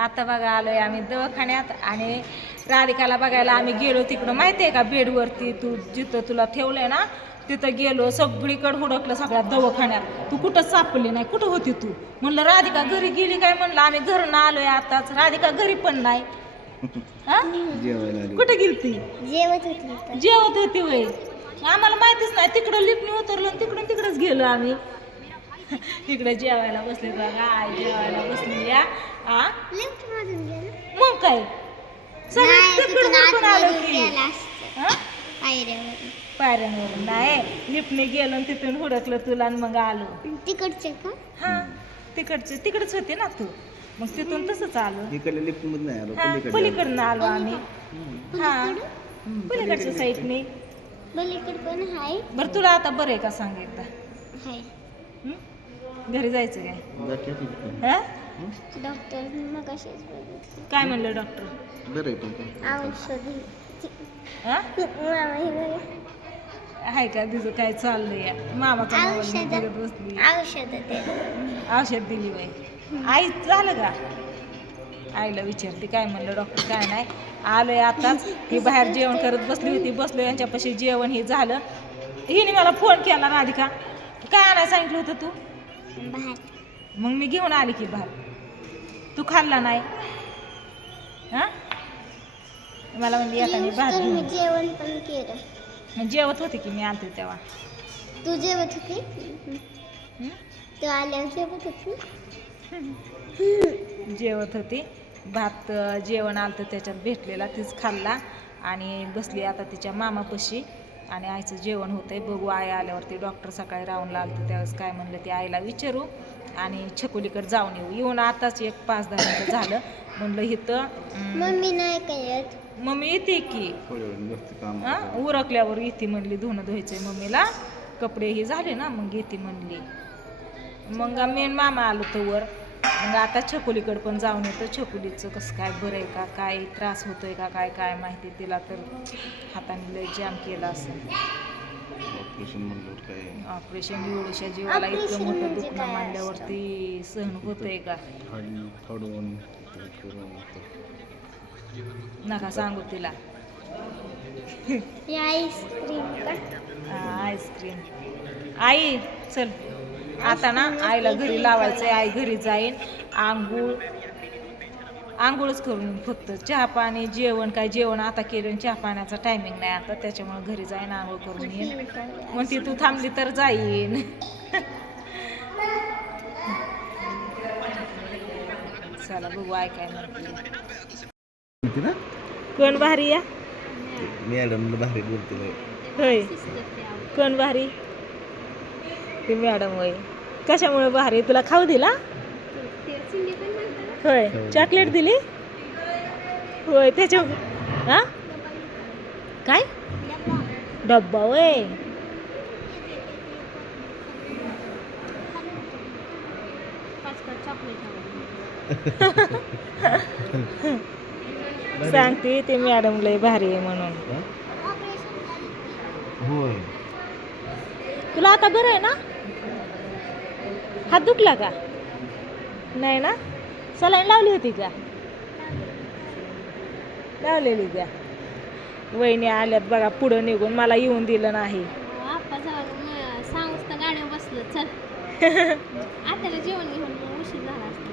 आता बघा आलोय आम्ही दवाखान्यात आणि राधिकाला बघायला आम्ही गेलो तिकडं. माहिती आहे का बेडवरती तू जिथं तुला ठेवलंय ना तिथं गेलो सगळीकडे हुडकलं सगळ्या दवाखान्यात. तू कुठं सापडली नाही कुठं होती तू? म्हणलं राधिका घरी गेली काय म्हणलं? आम्ही घरून आलोय आताच. राधिका घरी पण नाही. हा? कुठे गेलती जेवत होती. जेवत होती वय आम्हाला माहितीच नाही तिकडं लिपणी उतरलो तिकडून तिकडंच गेलो आम्ही. तिकडे जेवायला बसले बघा आई जेवायला बसली या. मधून गेलं. मग काय? हा? पायऱ्यांवरून. नाही. लिपणी गेलो आणि तिथून हुडकलं तुला आणि मग आलो. तिकडचे का? हा तिकडचे तिकडेच होते ना तू. मग तिथून तसंच आलो. इकडल्या लिफ्टमध्ये नाही आलो हा पलीकडे पलीकडनं आलो आम्ही. हा पलीकडच्या साईडने. पलीकडे पण हाय बरं तुला आता बरं आहे का सांग एकदा? हाय हं? घरी जायचं काय? जाते. हा? डॉक्टर मग बघितले काय म्हणलं डॉक्टर? बरं आहे पण काय. औषधी. हा? मामा हे बघा. आहे का तिचं काय चाललंय? या मामाचा मोबाईल औषधं. बघत बसली. औषध ते. औषध दिली बाई. आई झालं का? आईला विचारते काय म्हणलं डॉक्टर काय नाही. आलोय आताच ही बाहेर जेवण करत बसली होती. बसलो यांच्यापाशी जेवण हे झालं. हिने मला फोन केला राधिका काय आणायला सांगितलं होतं तू? भात. मग मी घेऊन आली की भात. तू खाल्ला नाही? हा? मला म्हणजे येताना भात तर मी घेऊन जेवण पण केलं. मग जेवत होते की मी आलते तेव्हा. तू जेवत होती? हं? तू आल्यावर जेवत होती? जेवत होती. भात अं, जेवण आलं त्याच्यात भेटलेला तीच खाल्ला. आणि बसली आता तिच्या मामापाशी. आणि आईचं जेवण होतंय. बघू आई आल्यावरती डॉक्टर सकाळी राहून आलं त्यावेळेस काय म्हणलं ते आईला विचारू आणि छकुलीकडे जाऊन येऊ. येऊन आताच एक पाच दहा मिनटं झालं. म्हणलं इथं मम्मी नाही काय येत? मम्मी येते की. हा उरकल्यावर येते म्हणली धुणं धुवायचंय मम्मीला. कपडे हे झाले ना मग येते म्हणली. मग आम्ही आणि मामा आलो तर मग आता छकुलीकडे पण जाऊन येतो. छकुलीचं कसं काय बरं आहे का? काय त्रास होतोय का? काय काय माहिती तिला तर हाताने लय जाम केला असेल ऑपरेशन म्हणलं काय? ऑपरेशन एवढ्याशा जीवाला इतकं मोठं दुखणं मांडल्यावरती सहन होतंय का? हाडणी थोडवून ते करून नका सांगू तिला. आईस्क्रीम का आईस्क्रीम आई चल. आता ना आईला घरी लावायचंय आई घरी जाईन. आंघोळ. आंघोळच करून फक्त चहा पाणी जेवण काय जेवण आता केलं चहा पाण्याचा टायमिंग नाही आता त्याच्यामुळे घरी जाईन आंघोळ करून येईन. म्हणते तू थांबली तर जाईन. चला बघू आई काय म्हणते. होती ना? कोण भारी या? मॅडम भारी बोलते. होय. कोण भारी? ती मॅडम होय. कशामुळे भारी? तुला खाऊ दिला? होय. चॉकलेट दिली? होय त्याच्या हा? काय? डब्बा होय. सांगते ते मॅडम लय भारी आहे म्हणून? होय. तुला आता बरं आहे ना? हात दुखला का? नाही ना? सलाईन लावली होती का? लावलेली का? वहिनी आल्यात बघा पुढं निघून मला येऊन दिलं नाही.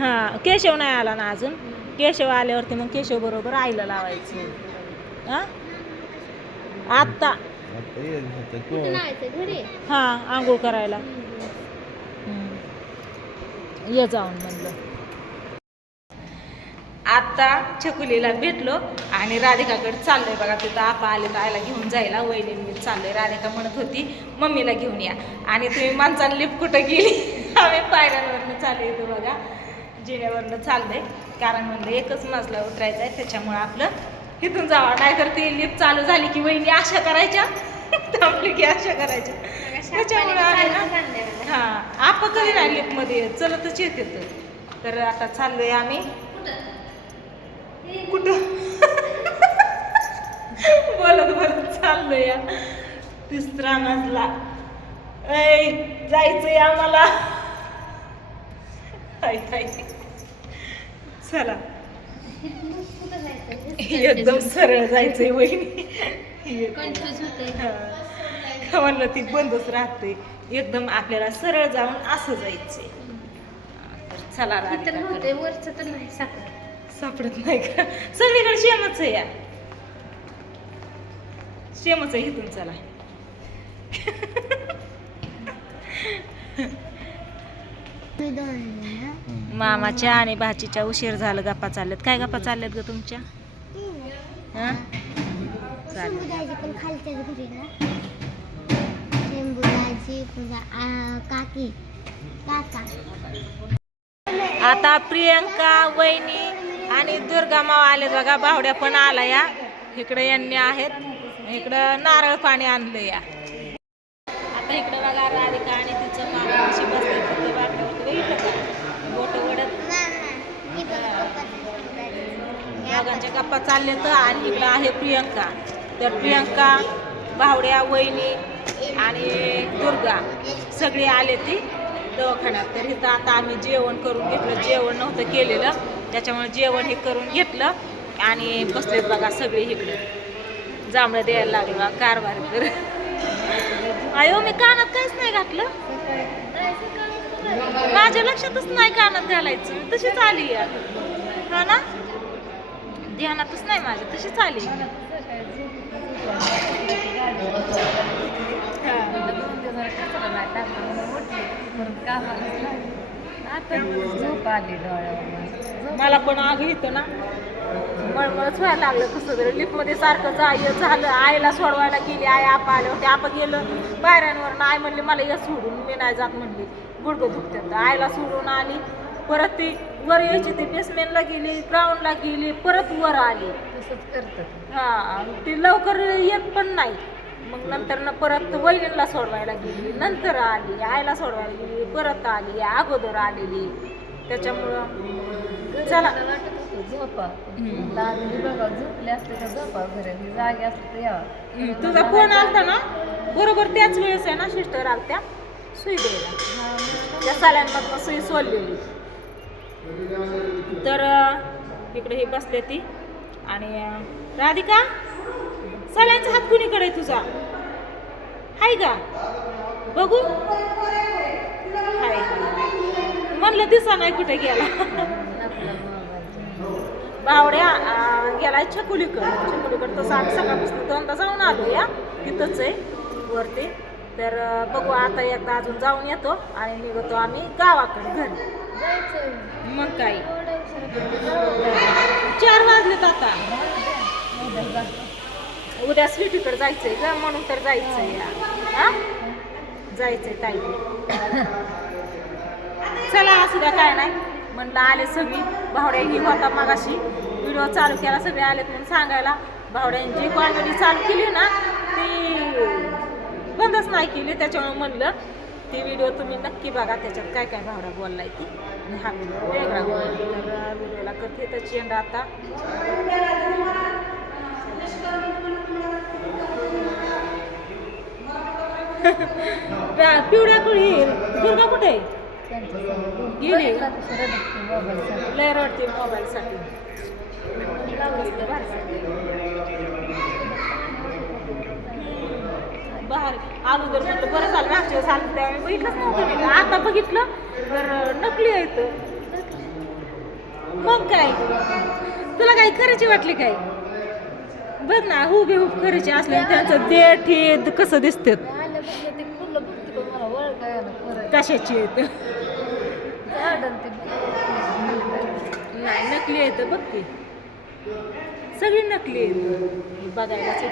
हां केशव नाही आला ना अजून? केशव आल्यावरती मग केशव बरोबर आईला लावायचं. हां? आत्ता. हां आंघोळ करायला. ये जाऊन म्हणलं. आता छकुलीला भेटलो आणि राधिकाकडे चाललोय बघा तिथं आपा आले तर आयला घेऊन जायला वहिनी मी चाललोय. राधिका म्हणत होती मम्मीला घेऊन या. आणि तुम्ही माणसाला लिफ्ट कुठं गेली? आम्ही पायऱ्यांवरनं चालू येतो बघा. जिन्यावरनं चाललंय. कारण म्हणलं एकच मजला उतरायचा आहे त्याच्यामुळं आपलं इथून जावं. नाहीतर ती लिफ्ट चालू झाली की वहिनी आशा करायच्या. आपली की आशा करायच्या. त्याच्यामुळे आहे ना? हा आपण कधी नाही लिफ्टमध्ये. चलतच येते तर. तर आता चाललोय आम्ही. कुठं? बोलत बोलत चाललोय. या तिसरा मजला. ऐ जायचंय आम्हाला. चला. एकदम सरळ जायचंय वहिनी. हा. म्हणलं ती बंदच राहते. एकदम आपल्याला सरळ जाऊन असं जायचंय. तर चला राधिकाकडे. होते वरचं तर नाही साखर. सापडत नाही का? सगळीकडे शेमच आहे या. शेमच आहे इथून चला. मामाच्या आणि भाचीच्या उशीर झालं गप्पा चालल्यात. काय गप्पा चालल्यात ग तुमच्या? हा? चालेल पण घरी ना. काकी काका. आता प्रियंका वहिनी आणि दुर्गा माव आले बघा. बावड्या पण आला या. इकडे यांनी आहेत. इकडं नारळ पाणी आणलं या. आता इकडे बघा राधिका आणि तिचं मामा कशी तिथं बोट वडत दोघांच्या गप्पा चालले तर आणि इकडं आहे प्रियंका. तर प्रियंका बावड्या वहिनी आणि दुर्गा सगळे आले ती दवाखान्यात. तर इथं आता आम्ही जेवण करून घेतलं. जेवण नव्हतं केलेलं. त्याच्यामुळे जेवण हे करून घेतलं. आणि बसलेत बघा सगळे इकडे. जांभळं द्यायला लागलो बा, कारभार तर. अयो मी कानात काहीच नाही घातलं. माझ्या लक्षातच नाही कानात घालायचं. तशीच आली या हा ना? ध्यानातच नाही माझ्या तशीच आली मला पण आग येतं ना. मळमळच व्हायला लागलं कसं तरी. लिफ्टमध्ये सारखं जाय झालं. आईला सोडवायला गेली आई आपा आले होते. आपा गेलं बाहेरांवर आई म्हणली मला या सोडून मी नाही जात म्हणली. गुडघं दुखतात. आईला सोडून आली. परत ती वर यायची ती बेसमेनला गेली ग्राउंडला गेली परत वर आली. तसंच करतात. हा ती लवकर येत पण नाही. मग नंतर न परत वहिनीला सोडवायला गेली नंतर आली आईला सोडवायला गेली परत आली अगोदर आलेली. त्याच्यामुळं चला. वाटत होतं झोपा. हम्म. लहान बघा झोपले असते तर झोपा घरी मी जागे असते तर यावं हम्म, तुझा फोन आलता ना? बरोबर त्याच वेळेस आहे ना सिस्टर आलत्या? सुई द्यायला त्या साल्यांमधनं सुई सोललेली. तर अं, इकडे हे बसले ती. आणि अं, राधिका सलांचा हात कुणीकडे आहे तुझा? आहे का? बघू. हाय म्हणलं दिसा नाही कुठे गेला. बावड्या गेलाय छकुलीकडं. छकुलीकड तसं आम्ही सकाळपासून दोनदा जाऊन आलो या तिथंच आहे वरती. तर बघू आता एकदा अजून जाऊन येतो आणि निघतो आम्ही गावाकडे घरी. मग काय? चार वाजलेत आता. उद्या स्वीटीकडे जायचंय ग म्हणून तर जायचंय या. हा? जायचंय ताई चला असू द्या काय नाही. म्हणलं आले सगळी भावड्यांनी होता मागाशी. व्हिडिओ चालू केला सगळे आलेत म्हणून सांगायला. भावड्यांची कॉमेडी चालू केली ना ती बंदच नाही केली त्याच्यामुळे म्हणलं ती व्हिडिओ तुम्ही नक्की बघा त्याच्यात काय काय भावडा बोललाय ती. आणि हा व्हिडिओ वेगळा बोलला तर व्हिडिओला करते तर आता त्या पिवळ्या कुळी दुर्गा कुठे आहे? गेली. लय रडते मोबाईलसाठी बाहेर. अगोदर म्हटलं बरं झालं मागच्या वेळेस आलं त्यावेळी बघितलंच नव्हतं मी. आता बघितलं तर नकली आहे तो मग काय? तुला काही करायची वाटली काय? बघ ना हुबे हुब करायची असले त्यांचं देठ हे कसं दिसतात आलं बघलं ते फुलं बघते पण मला ओळखायला परत कशाची आहेत? नाही नकली आहेत बघ की. सगळी नकली आहेत. बघायला असले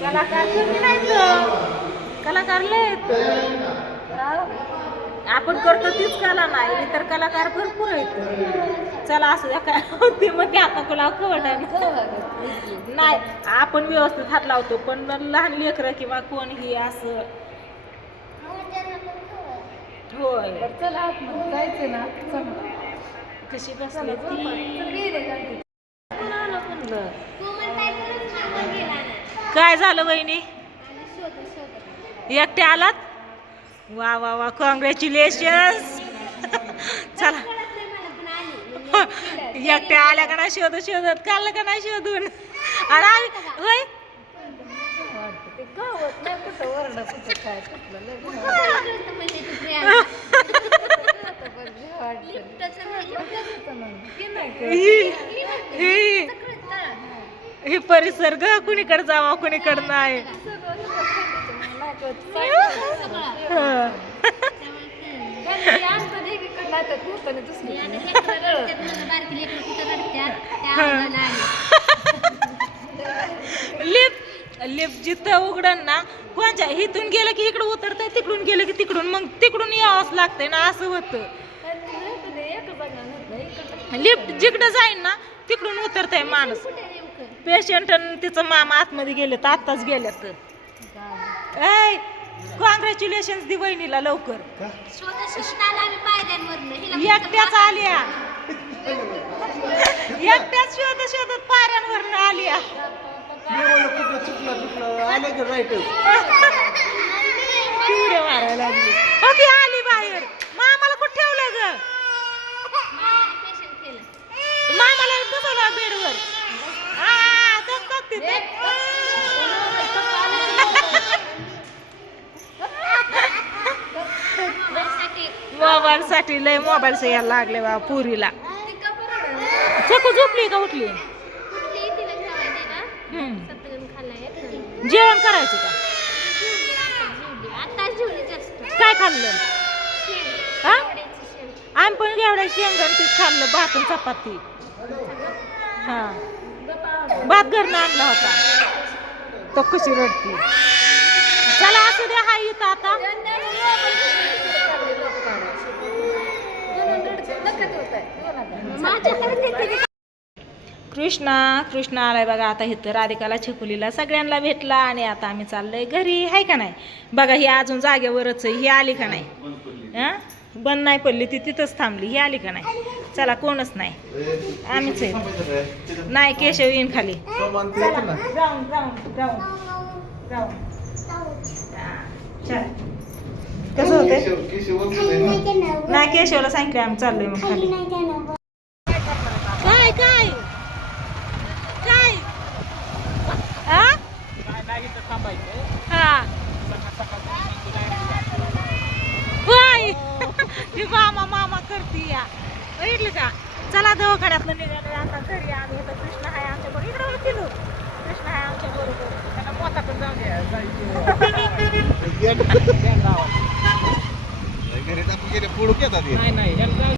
कलाकार कलाकार लय आपण करतो तीच कला नाही इतर कलाकार भरपूर आहेत. चला असू द्या काय होते मग ते आता तुला कवट नाही आपण व्यवस्थित हात लावतो पण लहान लेकरं किंवा कोणीही असं होय. चला आतमध्ये जायचं ना चला. कशी बसली ती? काय झालं वहिनी? एकटे आलात? वा वा वा. कॉंग्रॅच्युलेशन्स चला. एकट्या आल्या का नाही शोधत शोधत काढलं का नाही शोधून? आम्ही होय? ही परिसर ग कुणीकडे जावा कुणीकडे नाही. लेप लेप जिथं उघडन ना कोणच्या इथून गेलं की इकडं उतरतंय तिकडून गेलं की तिकडून मग तिकडून यावंच लागतंय ना असं होतं. लिफ्ट जिकडं जाईन ना तिकडून उतरतंय माणूस. पेशंट तिचं मामा आतमध्ये गेले तर आत्ताच गेल्यात. ऐ कॉंग्रॅच्युलेशन दि वहिनीला लवकर. एकट्याच आल्या. एकट्याच शोधत शोधत पायऱ्यांवर आल्या. चिवडे मारायला लागली. हो की आली बाहेर. मामाला कुठं ठेवलं ग. मामाला बसवलं बेडवर. आ, धक, धक, मोबाईल साठी लय मोबाईल यायला लागले बा पुरीला. चकू झोपली का उठली? जेवण करायचं का? काय खाल्लं? हा? आम्ही पण एवढ्या शेंगण तीच खाल्लं भात चपाती. हा. भात घरनं आणला होता. तो कशी रडती. चला असू द्या हा इथं आता माझ्याकडे ते किती कृष्णा कृष्णा आलाय बघा. आता इथं राधिकाला छकुलीला सगळ्यांना भेटला आणि आता आम्ही चाललोय घरी. आहे का नाही? बघा ही अजून जागेवरच आहे. ही आली का नाही? हां? बंद नाही पडली. ती तिथंच थांबली. ही आली का नाही? चला कोणच नाही. आम्हीच आहे. नाही केशव येईन खाली. जाऊन जाऊन जाऊन. जाऊन. चला. कसं होतंय? नाही केशवला सांगितलं आम्ही चाललोय मग खाली.